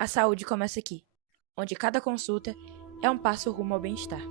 A saúde começa aqui, onde cada consulta é um passo rumo ao bem-estar.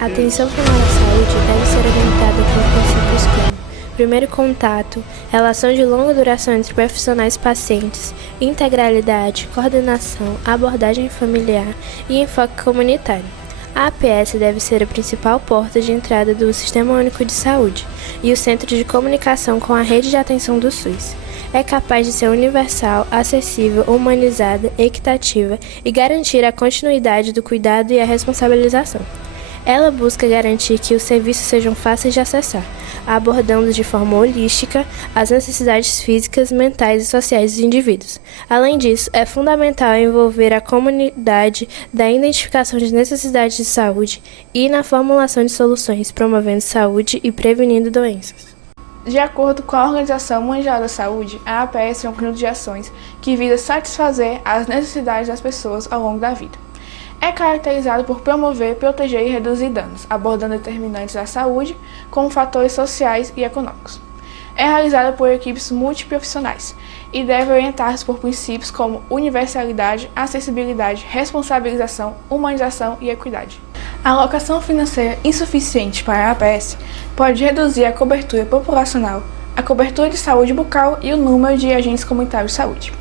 A atenção primária à saúde deve ser orientada por princípios como primeiro contato, relação de longa duração entre profissionais e pacientes, integralidade, coordenação, abordagem familiar e enfoque comunitário. A APS deve ser a principal porta de entrada do Sistema Único de Saúde e o centro de comunicação com a rede de atenção do SUS. É capaz de ser universal, acessível, humanizada, equitativa e garantir a continuidade do cuidado e a responsabilização. Ela busca garantir que os serviços sejam fáceis de acessar, abordando de forma holística as necessidades físicas, mentais e sociais dos indivíduos. Além disso, é fundamental envolver a comunidade na identificação de necessidades de saúde e na formulação de soluções, promovendo saúde e prevenindo doenças. De acordo com a Organização Mundial da Saúde, a APS é um conjunto de ações que visa satisfazer as necessidades das pessoas ao longo da vida. É caracterizado por promover, proteger e reduzir danos, abordando determinantes da saúde, como fatores sociais e econômicos. É realizada por equipes multiprofissionais e deve orientar-se por princípios como universalidade, acessibilidade, responsabilização, humanização e equidade. A alocação financeira insuficiente para a APS pode reduzir a cobertura populacional, a cobertura de saúde bucal e o número de agentes comunitários de saúde.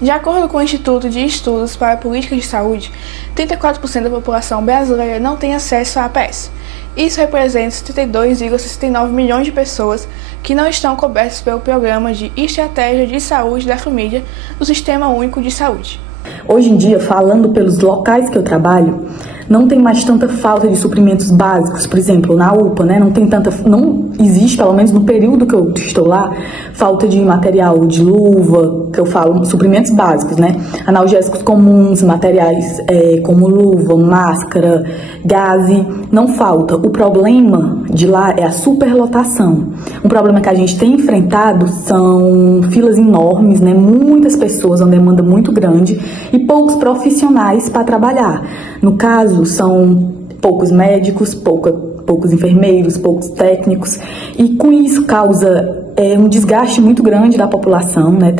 De acordo com o Instituto de Estudos para Políticas de Saúde, 34% da população brasileira não tem acesso à APS. Isso representa 72,69 milhões de pessoas que não estão cobertas pelo Programa de Estratégia de Saúde da Família do Sistema Único de Saúde. Hoje em dia, falando pelos locais que eu trabalho, não tem mais tanta falta de suprimentos básicos, por exemplo, na UPA, né? Não existe, pelo menos no período que eu estou lá, falta de material de luva, que eu falo, suprimentos básicos, né? Analgésicos comuns, materiais como luva, máscara, gaze, não falta. O problema de lá é a superlotação. Um problema que a gente tem enfrentado são filas enormes, né? Muitas pessoas, uma demanda muito grande e poucos profissionais para trabalhar. No caso, são poucos médicos, poucos enfermeiros, poucos técnicos, e com isso causa um desgaste muito grande da população, né?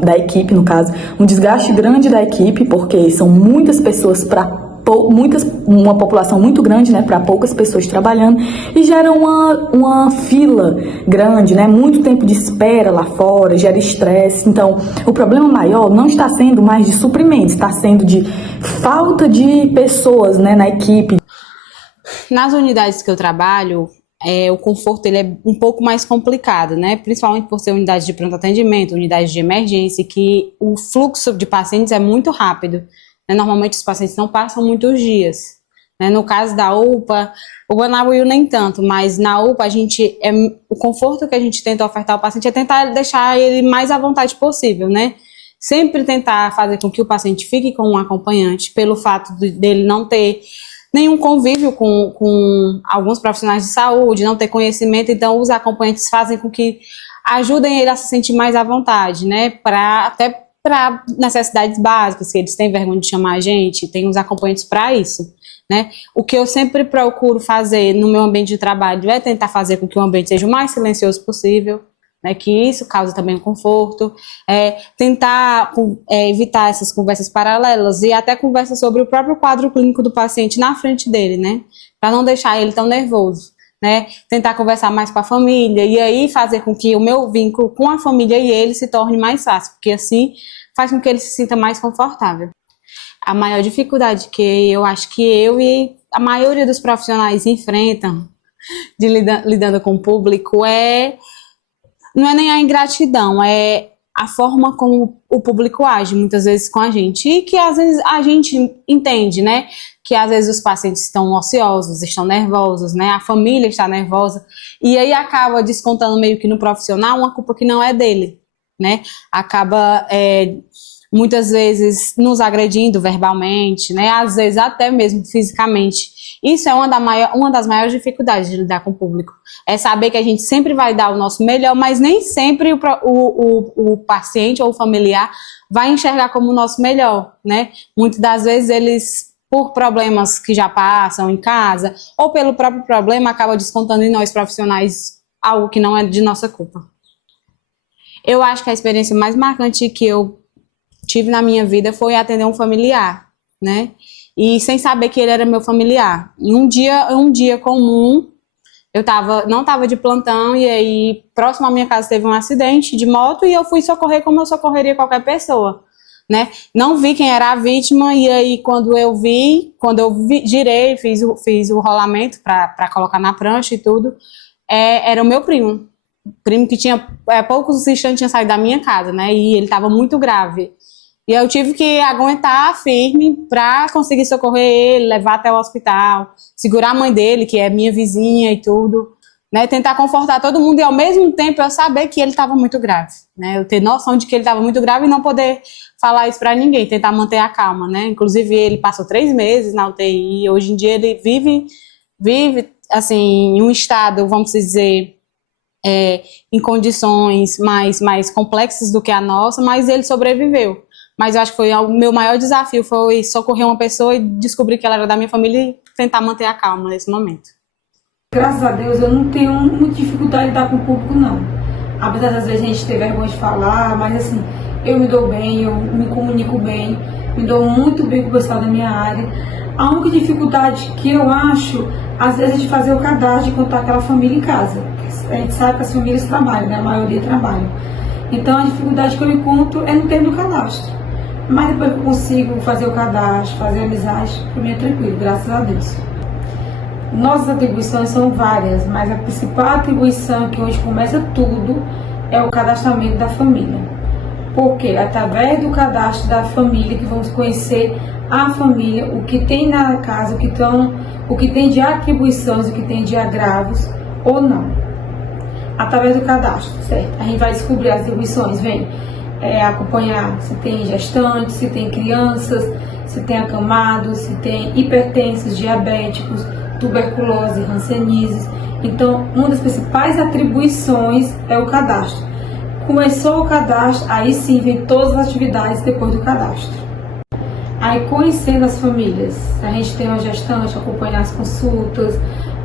Da equipe, no caso, um desgaste grande da equipe, porque são muitas pessoas para uma população muito grande, né, para poucas pessoas trabalhando, e gera uma fila grande, né, muito tempo de espera lá fora, gera estresse. Então, o problema maior não está sendo mais de suprimentos, está sendo de falta de pessoas, né, na equipe. Nas unidades que eu trabalho, o conforto ele é um pouco mais complicado, né? Principalmente por ser unidade de pronto atendimento, unidade de emergência, que o fluxo de pacientes é muito rápido. Normalmente os pacientes não passam muitos dias. No caso da UPA, o Banabuiú nem tanto, mas na UPA o conforto que a gente tenta ofertar ao paciente é tentar deixar ele mais à vontade possível, né? Sempre tentar fazer com que o paciente fique com um acompanhante, pelo fato dele não ter nenhum convívio com alguns profissionais de saúde, não ter conhecimento, então os acompanhantes fazem com que ajudem ele a se sentir mais à vontade, né? Até para necessidades básicas, que eles têm vergonha de chamar a gente, tem os acompanhantes para isso, né? O que eu sempre procuro fazer no meu ambiente de trabalho é tentar fazer com que o ambiente seja o mais silencioso possível, né? Que isso causa também um conforto, tentar evitar essas conversas paralelas e até conversas sobre o próprio quadro clínico do paciente na frente dele, né? Para não deixar ele tão nervoso. né? Tentar conversar mais com a família e aí fazer com que o meu vínculo com a família e ele se torne mais fácil, porque assim faz com que ele se sinta mais confortável. A maior dificuldade que eu acho que eu e a maioria dos profissionais enfrentam lidando com o público não é nem a ingratidão, é a forma como o público age muitas vezes com a gente e que às vezes a gente entende, né, que às vezes os pacientes estão ociosos, estão nervosos, né, a família está nervosa e aí acaba descontando meio que no profissional uma culpa que não é dele, né, acaba muitas vezes nos agredindo verbalmente, né, às vezes até mesmo fisicamente. Isso é uma das maiores dificuldades de lidar com o público. É saber que a gente sempre vai dar o nosso melhor, mas nem sempre o paciente ou o familiar vai enxergar como o nosso melhor, né? Muitas das vezes eles, por problemas que já passam em casa, ou pelo próprio problema, acabam descontando em nós profissionais algo que não é de nossa culpa. Eu acho que a experiência mais marcante que eu tive na minha vida foi atender um familiar, né? E sem saber que ele era meu familiar. Em um dia comum, eu não estava de plantão e aí próximo à minha casa teve um acidente de moto e eu fui socorrer como eu socorreria qualquer pessoa, né? Não vi quem era a vítima e aí quando eu girei, fiz o rolamento para colocar na prancha e tudo, era o meu primo que tinha poucos instantes tinha saído da minha casa, né? E ele estava muito grave. E eu tive que aguentar firme para conseguir socorrer ele, levar até o hospital, segurar a mãe dele, que é minha vizinha e tudo, né? Tentar confortar todo mundo e ao mesmo tempo eu saber que ele estava muito grave, né? Eu ter noção de que ele estava muito grave e não poder falar isso para ninguém, tentar manter a calma, né? Inclusive ele passou 3 meses na UTI, hoje em dia ele vive assim, em um estado, vamos dizer, em condições mais complexas do que a nossa, mas ele sobreviveu. Mas eu acho que o meu maior desafio foi socorrer uma pessoa e descobrir que ela era da minha família e tentar manter a calma nesse momento. Graças a Deus eu não tenho muita dificuldade de lidar com o público, não. Apesar das vezes a gente ter vergonha de falar, mas assim, eu me dou bem, eu me comunico bem, me dou muito bem com o pessoal da minha área. A única dificuldade que eu acho, às vezes, é de fazer o cadastro, de contar aquela família em casa. A gente sabe que as famílias trabalham, né? A maioria trabalha. Então a dificuldade que eu encontro é no termo do cadastro. Mas depois que eu consigo fazer o cadastro, fazer amizade, para mim é tranquilo, graças a Deus. Nossas atribuições são várias, mas a principal atribuição, que hoje começa tudo, é o cadastramento da família. Porque através do cadastro da família que vamos conhecer a família, o que tem na casa, o que tem de atribuições, o que tem de agravos ou não. Através do cadastro, certo? A gente vai descobrir as atribuições, acompanhar se tem gestantes, se tem crianças, se tem acamados, se tem hipertensos, diabéticos, tuberculose, hanseníase. Então, uma das principais atribuições é o cadastro. Começou o cadastro, aí sim vem todas as atividades depois do cadastro. Aí, conhecendo as famílias, a gente tem uma gestante, acompanhar as consultas,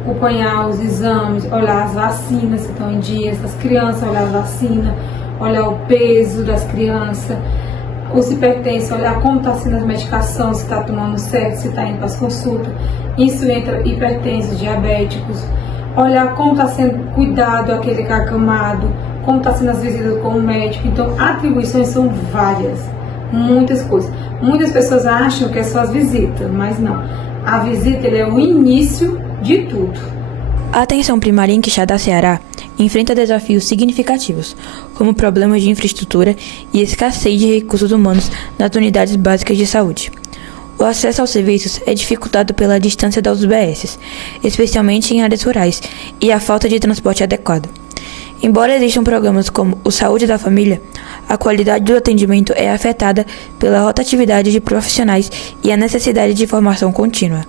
acompanhar os exames, olhar as vacinas se estão em dias, as crianças, olhar as vacinas, olhar o peso das crianças, os hipertensos, olhar como está sendo as medicações, se está tomando certo, se está indo para as consultas. Isso entra hipertensos, diabéticos, olhar como está sendo cuidado aquele que é acamado, como está sendo as visitas com o médico. Então, atribuições são várias, muitas coisas. Muitas pessoas acham que é só as visitas, mas não. A visita é o início de tudo. A atenção primária em Quixadá, Ceará, enfrenta desafios significativos, como problemas de infraestrutura e escassez de recursos humanos nas unidades básicas de saúde. O acesso aos serviços é dificultado pela distância das UBSs, especialmente em áreas rurais, e a falta de transporte adequado. Embora existam programas como o Saúde da Família, a qualidade do atendimento é afetada pela rotatividade de profissionais e a necessidade de formação contínua.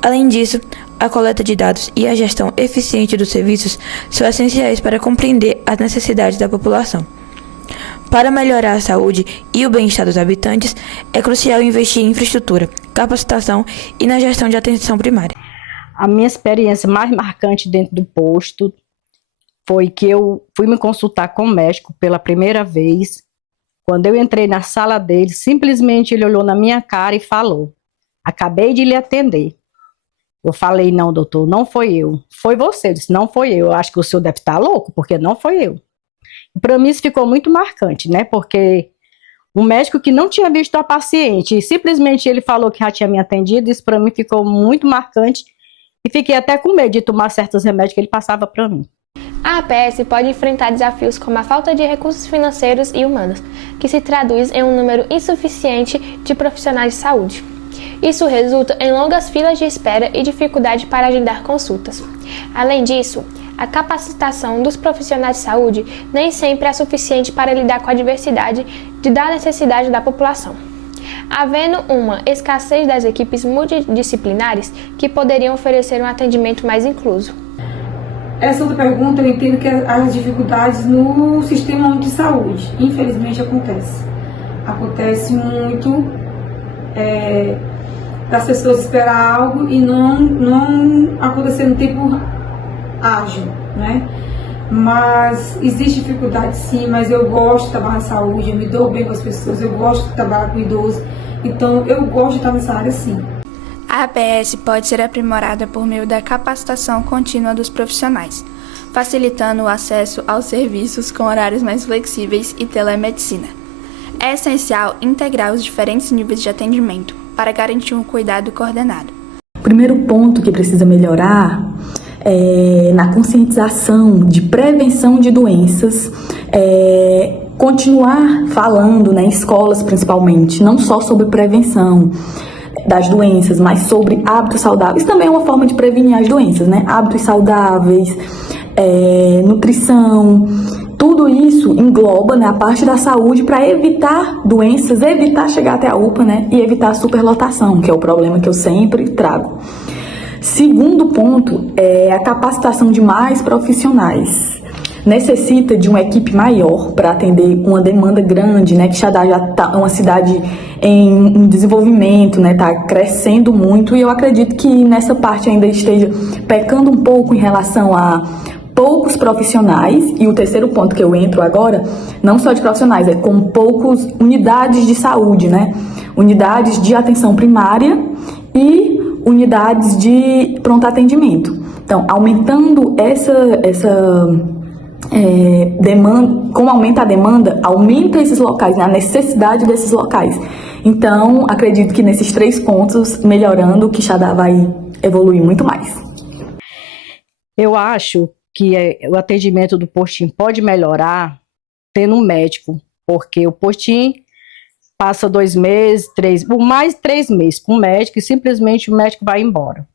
Além disso, a coleta de dados e a gestão eficiente dos serviços são essenciais para compreender as necessidades da população. Para melhorar a saúde e o bem-estar dos habitantes, é crucial investir em infraestrutura, capacitação e na gestão de atenção primária. A minha experiência mais marcante dentro do posto foi que eu fui me consultar com o médico pela primeira vez. Quando eu entrei na sala dele, simplesmente ele olhou na minha cara e falou: "Acabei de lhe atender. Eu falei, não, doutor, não foi eu. Foi você. Eu disse, não foi eu. Eu acho que o senhor deve estar louco, porque não foi eu. Para mim isso ficou muito marcante, né? Porque um médico que não tinha visto a paciente, e simplesmente ele falou que já tinha me atendido, isso para mim ficou muito marcante. E fiquei até com medo de tomar certos remédios que ele passava para mim. A APS pode enfrentar desafios como a falta de recursos financeiros e humanos, que se traduz em um número insuficiente de profissionais de saúde. Isso resulta em longas filas de espera e dificuldade para agendar consultas. Além disso, a capacitação dos profissionais de saúde nem sempre é suficiente para lidar com a diversidade da necessidade da população, havendo uma escassez das equipes multidisciplinares que poderiam oferecer um atendimento mais incluso. Essa outra pergunta, eu entendo que as dificuldades no sistema único de saúde, infelizmente acontece. Acontece muito das pessoas esperar algo e não acontecer no tempo ágil, né? Mas existe dificuldade sim, mas eu gosto de trabalhar na saúde, eu me dou bem com as pessoas, eu gosto de trabalhar com idosos, então eu gosto de estar nessa área sim. A APS pode ser aprimorada por meio da capacitação contínua dos profissionais, facilitando o acesso aos serviços com horários mais flexíveis e telemedicina. É essencial integrar os diferentes níveis de atendimento para garantir um cuidado coordenado. O primeiro ponto que precisa melhorar é na conscientização de prevenção de doenças, continuar falando, né, em escolas principalmente, não só sobre prevenção das doenças, mas sobre hábitos saudáveis. Também é uma forma de prevenir as doenças, né? Hábitos saudáveis, nutrição, tudo isso engloba, né, a parte da saúde para evitar doenças, evitar chegar até a UPA, né, e evitar a superlotação, que é o problema que eu sempre trago. Segundo ponto é a capacitação de mais profissionais. Necessita de uma equipe maior para atender uma demanda grande, né? Que Xadá já está uma cidade em desenvolvimento, né? Está crescendo muito e eu acredito que nessa parte ainda esteja pecando um pouco em relação a poucos profissionais. E o terceiro ponto que eu entro agora, não só de profissionais, é com poucas unidades de saúde, né? Unidades de atenção primária e unidades de pronto atendimento. Então, aumentando essa demanda, como aumenta a demanda, aumenta esses locais, né, a necessidade desses locais. Então, acredito que nesses 3 pontos, melhorando, o Quixadá vai evoluir muito mais. Eu acho que o atendimento do postinho pode melhorar tendo um médico, porque o postinho passa 2 meses, 3, por mais 3 meses com o médico e simplesmente o médico vai embora.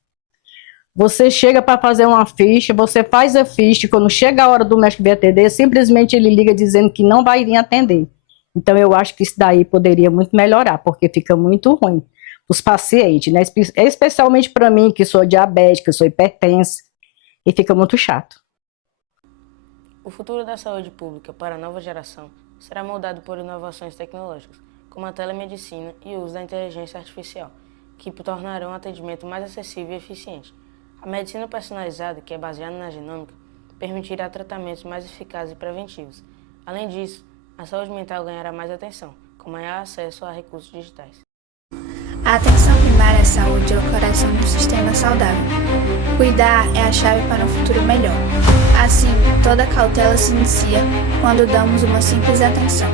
Você chega para fazer uma ficha, você faz a ficha, quando chega a hora do médico vir atender, simplesmente ele liga dizendo que não vai vir atender. Então eu acho que isso daí poderia muito melhorar, porque fica muito ruim os pacientes, né? Especialmente para mim, que sou diabética, sou hipertensa, e fica muito chato. O futuro da saúde pública para a nova geração será moldado por inovações tecnológicas, como a telemedicina e o uso da inteligência artificial, que tornarão o atendimento mais acessível e eficiente. A medicina personalizada, que é baseada na genômica, permitirá tratamentos mais eficazes e preventivos. Além disso, a saúde mental ganhará mais atenção, com maior acesso a recursos digitais. A atenção primária à saúde é o coração do sistema saudável. Cuidar é a chave para um futuro melhor. Assim, toda cautela se inicia quando damos uma simples atenção.